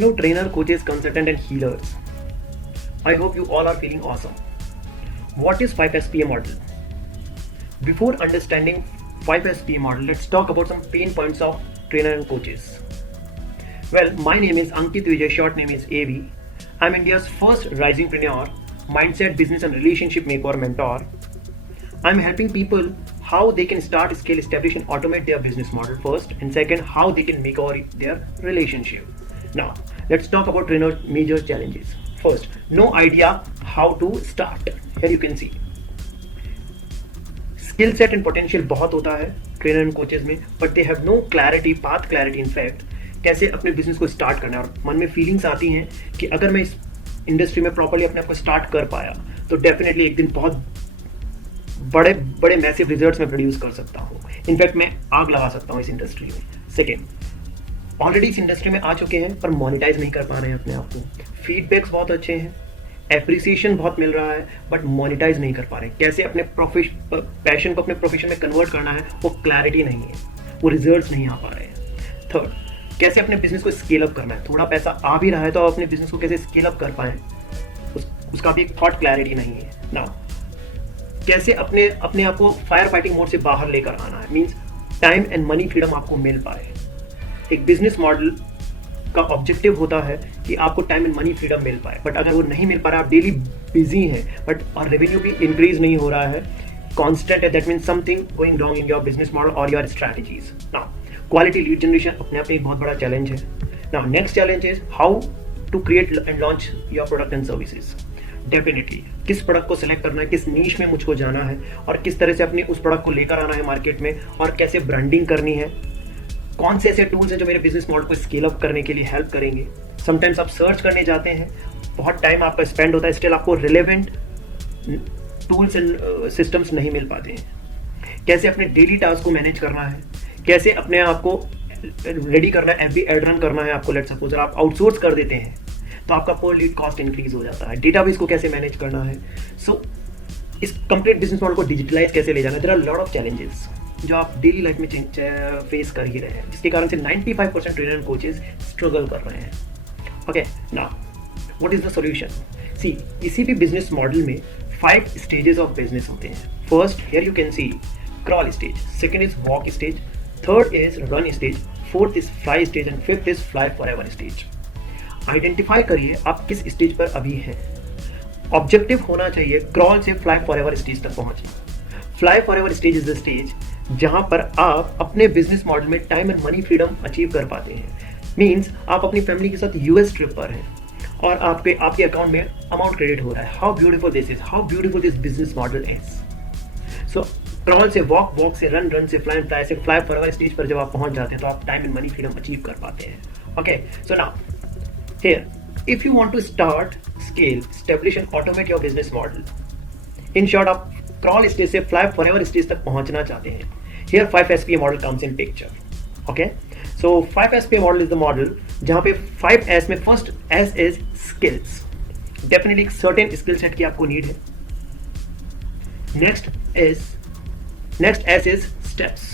Hello, trainer, coaches, consultant, and healers. I hope you all are feeling awesome. What is 5SPA model? Before understanding 5SPA model, let's talk about some pain points of trainer and coaches. Well, my name is Ankit Vijay, short name is AV. I'm India's first risingpreneur, mindset, business, and relationship maker mentor. I'm helping people how they can start, scale, establish, and automate their business model first, and second, how they can make over their relationship. Now, let's talk about trainer major challenges. First, no idea how to start. Here you can see skill set and potential बहुत होता है trainer and coaches में, but they have no clarity, path clarity in fact कैसे अपने business को start करना है। और मन में फीलिंग्स आती हैं कि अगर मैं इस इंडस्ट्री में प्रॉपर्ली अपने आप को स्टार्ट कर पाया तो डेफिनेटली एक दिन बहुत बड़े बड़े मैसिव रिजल्ट्स में प्रोड्यूस कर सकता हूँ। इनफैक्ट मैं आग लगा सकता हूँ इस इंडस्ट्री में। सेकेंड, ऑलरेडी इस इंडस्ट्री में आ चुके हैं पर मोनेटाइज नहीं कर पा रहे हैं अपने आप को। फीडबैक्स बहुत अच्छे हैं, एप्रिसिएशन बहुत मिल रहा है, बट मोनेटाइज नहीं कर पा रहे हैं। कैसे अपने पैशन को अपने प्रोफेशन में कन्वर्ट करना है वो क्लैरिटी नहीं है, वो रिजल्ट्स नहीं आ पा रहे हैं। थर्ड, कैसे अपने बिजनेस को स्केल अप करना है। थोड़ा पैसा आ भी रहा है तो आप अपने बिजनेस को कैसे स्केल अप कर पाएं उसका भी एक थॉट क्लैरिटी नहीं है ना। कैसे अपने आप को फायर फाइटिंग मोड से बाहर लेकर आना है, means time and money freedom आपको मिल पाए। एक बिजनेस मॉडल का ऑब्जेक्टिव होता है कि आपको टाइम एंड मनी फ्रीडम मिल पाए, बट अगर वो नहीं मिल पा रहा, आप डेली बिजी हैं बट और रेवेन्यू भी इंक्रीज नहीं हो रहा है, कांस्टेंट है, that means something going wrong in your business model और your strategies. Now quality lead generation अपने आप में एक बहुत बड़ा चैलेंज है। Now next challenge is how to create and launch your product and services. Definitely किस प्रोडक्ट को सिलेक्ट करना है, किस नीश में मुझको जाना है और किस तरह से अपने उस प्रोडक्ट को लेकर आना है मार्केट में, और कैसे ब्रांडिंग करनी है। कौन से ऐसे टूल्स हैं जो मेरे बिजनेस मॉडल को स्केल अप करने के लिए हेल्प करेंगे। समटाइम्स आप सर्च करने जाते हैं, बहुत टाइम आपका स्पेंड होता है, स्टिल आपको रिलेवेंट टूल्स एंड सिस्टम्स नहीं मिल पाते हैं। कैसे अपने डेली टास्क को मैनेज करना है, कैसे अपने आप को रेडी करना है, एफबी एड रन करना है आपको। लेट सपोज आप आउटसोर्स कर देते हैं तो आपका पर लीड कॉस्ट इंक्रीज हो जाता है। डेटाबेस को कैसे मैनेज करना है। सो इस कंप्लीट बिजनेस मॉडल को डिजिटलाइज कैसे ले जाना है। There are lot of challenges जो आप डेली लाइफ में फेस कर ही रहे हैं, जिसके कारण से 95% ट्रेनर एंड कोचेज स्ट्रगल कर रहे हैं। Okay, now what is the solution. See, किसी भी बिजनेस मॉडल में 5 स्टेजेस ऑफ बिजनेस होते हैं। First, here you can see crawl stage, second is walk stage, third is run stage, fourth is fly stage and fifth is fly forever stage. Identify करिए आप किस stage पर अभी हैं। Objective होना चाहिए क्रॉल से फ्लाई फॉरएवर स्टेज तक पहुंचना। Fly forever stage is the stage जहां पर आप अपने बिजनेस मॉडल में time and money freedom achieve कर पाते हैं। मींस आप अपनी फैमिली के साथ यूएस ट्रिप पर हैं और आपके अकाउंट में अमाउंट क्रेडिट हो रहा है। How beautiful this is, how beautiful this business model is. So crawl से वॉक, वॉक से रन, रन से फ्लाई, फ्लाई से फ्लाई फॉरएवर स्टेज पर जब आप पहुंच जाते हैं तो आप time and money freedom achieve कर पाते हैं। Okay, so now here, if you want to start, scale, establish and automate your business model, in short आप crawl stage से fly forever stage तक पहुंचना चाहते हैं, here 5SPA model comes in picture. Okay, so 5SPA model is the model जहाँ पे 5S में first S is skills. Definitely एक certain skill set की आपको need है। next S is steps.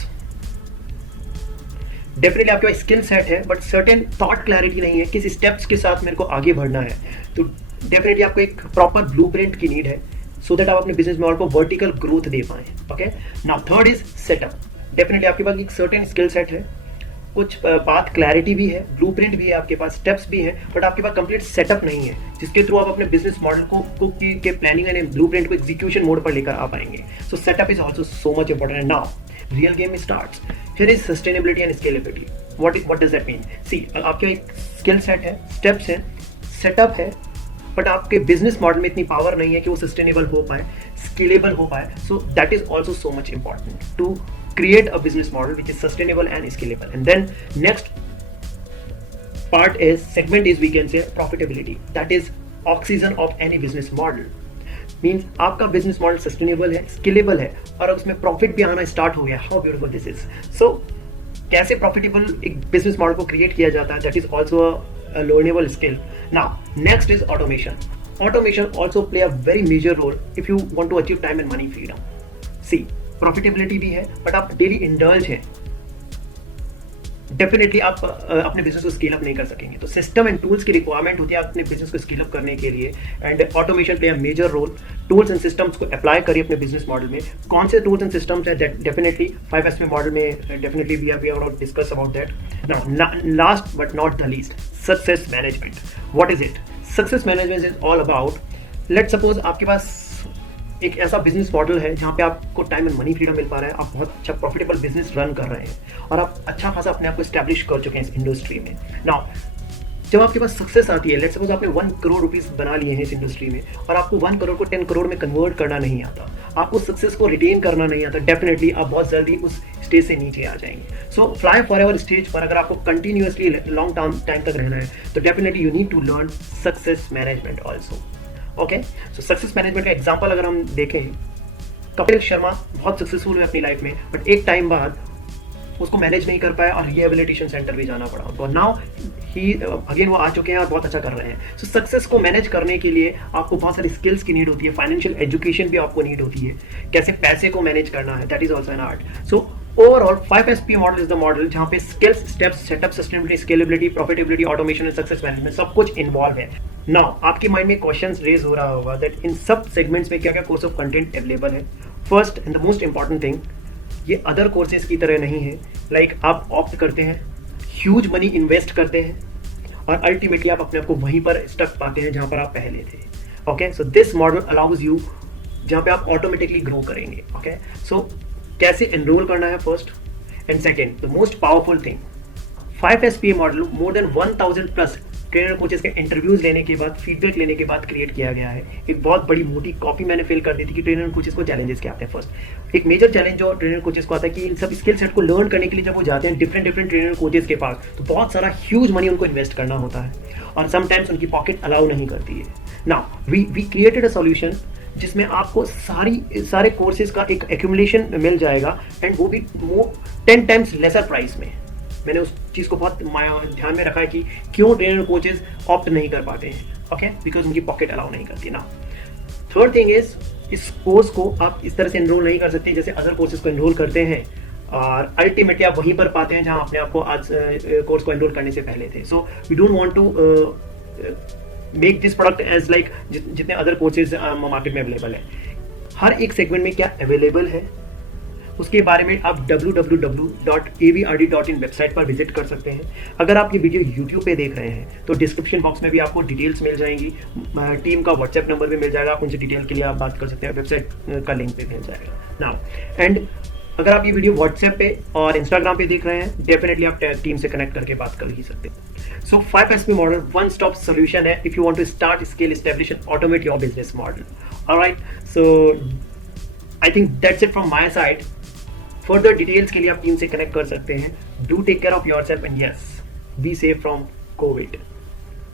Definitely आपके पास स्किल सेट है बट सर्टेन थॉट क्लैरिटी नहीं है किस स्टेप्स के साथ मेरे को आगे बढ़ना है। तो डेफिनेटली आपको एक प्रॉपर ब्लूप्रिंट की नीड है सो दैट आप अपने बिजनेस मॉडल को वर्टिकल ग्रोथ दे पाएं। Okay, now third is setup. Definitely आपके पास एक सर्टेन स्किल सेट है, कुछ पाथ क्लैरिटी भी है, ब्लूप्रिंट भी है, आपके पास स्टेप्स भी हैं, बट आपके पास कंप्लीट सेटअप नहीं है जिसके थ्रू आप अपने बिजनेस मॉडल को के प्लानिंग एंड ब्लूप्रिंट को एग्जीक्यूशन मोड पर लेकर आ पाएंगे। So setup is also so much important. And now real game starts. Here is sustainability and scalability. What does that mean? See, आपके एक स्किल सेट है, स्टेप्स है, सेटअप है, बट आपके बिजनेस मॉडल में इतनी पावर नहीं है कि वो सस्टेनेबल हो पाए, स्केलेबल हो पाए। So that is also so much important to create a business model which is sustainable and scalable. And then next part is segment is we can say profitability. That is oxygen of any business model. Means आपका business model sustainable है, scalable है और उसमें profit भी आना start हो गया। How beautiful this is. So कैसे प्रॉफिटेबल एक बिजनेस मॉडल को क्रिएट किया जाता है, that is also a learnable skill. Now next is automation. Automation also play a very major role if you want to achieve time and money freedom. See, profitability भी है but आप daily indulge हैं definitely आप अपने business को scale up नहीं कर सकेंगे। तो सिस्टम एंड टूल्स की रिक्वायरमेंट होती है अपने बिजनेस को स्केल अप करने के लिए, and automation play a major role. Tools and systems को अप्लाई करिए अपने बिजनेस मॉडल में। कौन से टूल्स एंड सिस्टम्स है, डेफिनेटली 5S मॉडल में definitely we have discuss about that. Now last but not the least, success management. What is it? Success management is all about, let's suppose आपके पास एक ऐसा business model है जहाँ पे आपको टाइम एंड मनी फ्रीडम मिल पा रहा है, आप बहुत अच्छा प्रॉफिटेबल बिजनेस रन कर रहे हैं और आप अच्छा खासा अपने आप को स्टैब्लिश कर चुके हैं इस इंडस्ट्री में। नाउ जब आपके पास सक्सेस आती है, लेट्स सपोज आपने 1 करोड़ रुपीस बना लिए हैं इस इंडस्ट्री में और आपको 1 करोड़ को 10 करोड़ में कन्वर्ट करना नहीं आता, आपको सक्सेस को रिटेन करना नहीं आता, डेफिनेटली आप बहुत जल्दी उस स्टेज से नीचे आ जाएंगे। सो फ्लाई फॉरएवर स्टेज पर अगर आपको कंटिन्यूअसली लॉन्ग टाइम तक रहना है तो definitely you need to learn success management also. Okay, so success management का एग्जाम्पल अगर हम देखें, कपिल शर्मा बहुत सक्सेसफुल हुए अपनी लाइफ में, बट एक टाइम बाद उसको मैनेज नहीं कर पाया और रिहेबिलिटेशन सेंटर भी जाना पड़ा। तो नाउ ही अगेन वो आ चुके हैं और बहुत अच्छा कर रहे हैं। सो सक्सेस को मैनेज करने के लिए आपको बहुत सारी स्किल्स की नीड होती है, फाइनेंशियल एजुकेशन भी आपको नीड होती है, कैसे पैसे को मैनेज करना है, that is also an art. So overall 5SP model is the model जहाँ पे skills, steps, setup, sustainability, scalability, profitability, automation and success management सब कुछ इन्वॉल्व है। नाउ आपके माइंड में क्वेश्चंस रेज हो रहा होगा दैट इन सब सेगमेंट्स में क्या क्या कोर्स ऑफ कंटेंट अवेलेबल है। First and the most important thing, ये अदर कोर्सेज की तरह नहीं है लाइक आप ऑप्ट करते हैं, ह्यूज मनी इन्वेस्ट करते हैं और अल्टीमेटली आप अपने आप को वहीं पर स्टक पाते हैं जहां पर आप पहले थे। Okay, so this model allows you जहां पे आप ऑटोमेटिकली ग्रो करेंगे। ओके, सो कैसे एनरोल करना है first and second, the most powerful thing, 5SP model more than 1000 plus trainer coaches के इंटरव्यूज लेने के बाद, फीडबैक लेने के बाद क्रिएट किया गया है। एक बहुत बड़ी मोटी कॉपी मैंने फिल कर दी थी कि ट्रेनर कोचेस को चैलेंजेस क्या आते हैं। फर्स्ट एक मेजर चैलेंज जो ट्रेनर कोचेस को आता है कि इन सब स्किल सेट को लर्न करने के लिए जब वो जाते हैं डिफरेंट ट्रेनर कोचेस के पास, तो बहुत सारा ह्यूज मनी उनको इन्वेस्ट करना होता है और समटाइम्स उनकी पॉकेट अलाउ नहीं करती है। Now we created a solution जिसमें आपको सारे कोर्सेज का एक एक्यूमुलेशन मिल जाएगा एंड वो भी 10 टाइम्स लेसर प्राइस में। मैंने उस चीज़ को बहुत ध्यान में रखा है कि क्यों ट्रेनर कोचेज ऑप्ट नहीं कर पाते हैं। ओके, बिकॉज उनकी पॉकेट अलाउ नहीं करती ना। थर्ड थिंग इज, इस कोर्स को आप इस तरह से एनरोल नहीं कर सकते जैसे अदर कोर्सेज को एनरोल करते हैं और अल्टीमेटली आप वहीं पर पाते हैं जहां अपने आप को आज कोर्स को एनरोल करने से पहले थे। So we don't want to make this product as like जितने अदर कोर्सेज मार्केट में अवेलेबल है। हर एक सेगमेंट में क्या अवेलेबल है उसके बारे में आप www.avrd.in वेबसाइट पर विजिट कर सकते हैं। अगर आप ये वीडियो YouTube पे देख रहे हैं तो डिस्क्रिप्शन बॉक्स में भी आपको डिटेल्स मिल जाएंगी, टीम का व्हाट्सएप नंबर भी मिल जाएगा, आप उनसे डिटेल के लिए आप बात कर सकते हैं, वेबसाइट का लिंक भी मिल जाएगा। नाउ एंड अगर आप ये वीडियो व्हाट्सएप पे और इंस्टाग्राम पे देख रहे हैं, डेफिनेटली आप टीम से कनेक्ट करके बात कर ही सकते हैं। So 5SP model one stop solution है if you want to start, scale, establish and automate your business model. Alright, so I think that's it from my side. Further details के लिए आप टीम से कनेक्ट कर सकते हैं। Do take care of yourself and yes, be safe from Covid.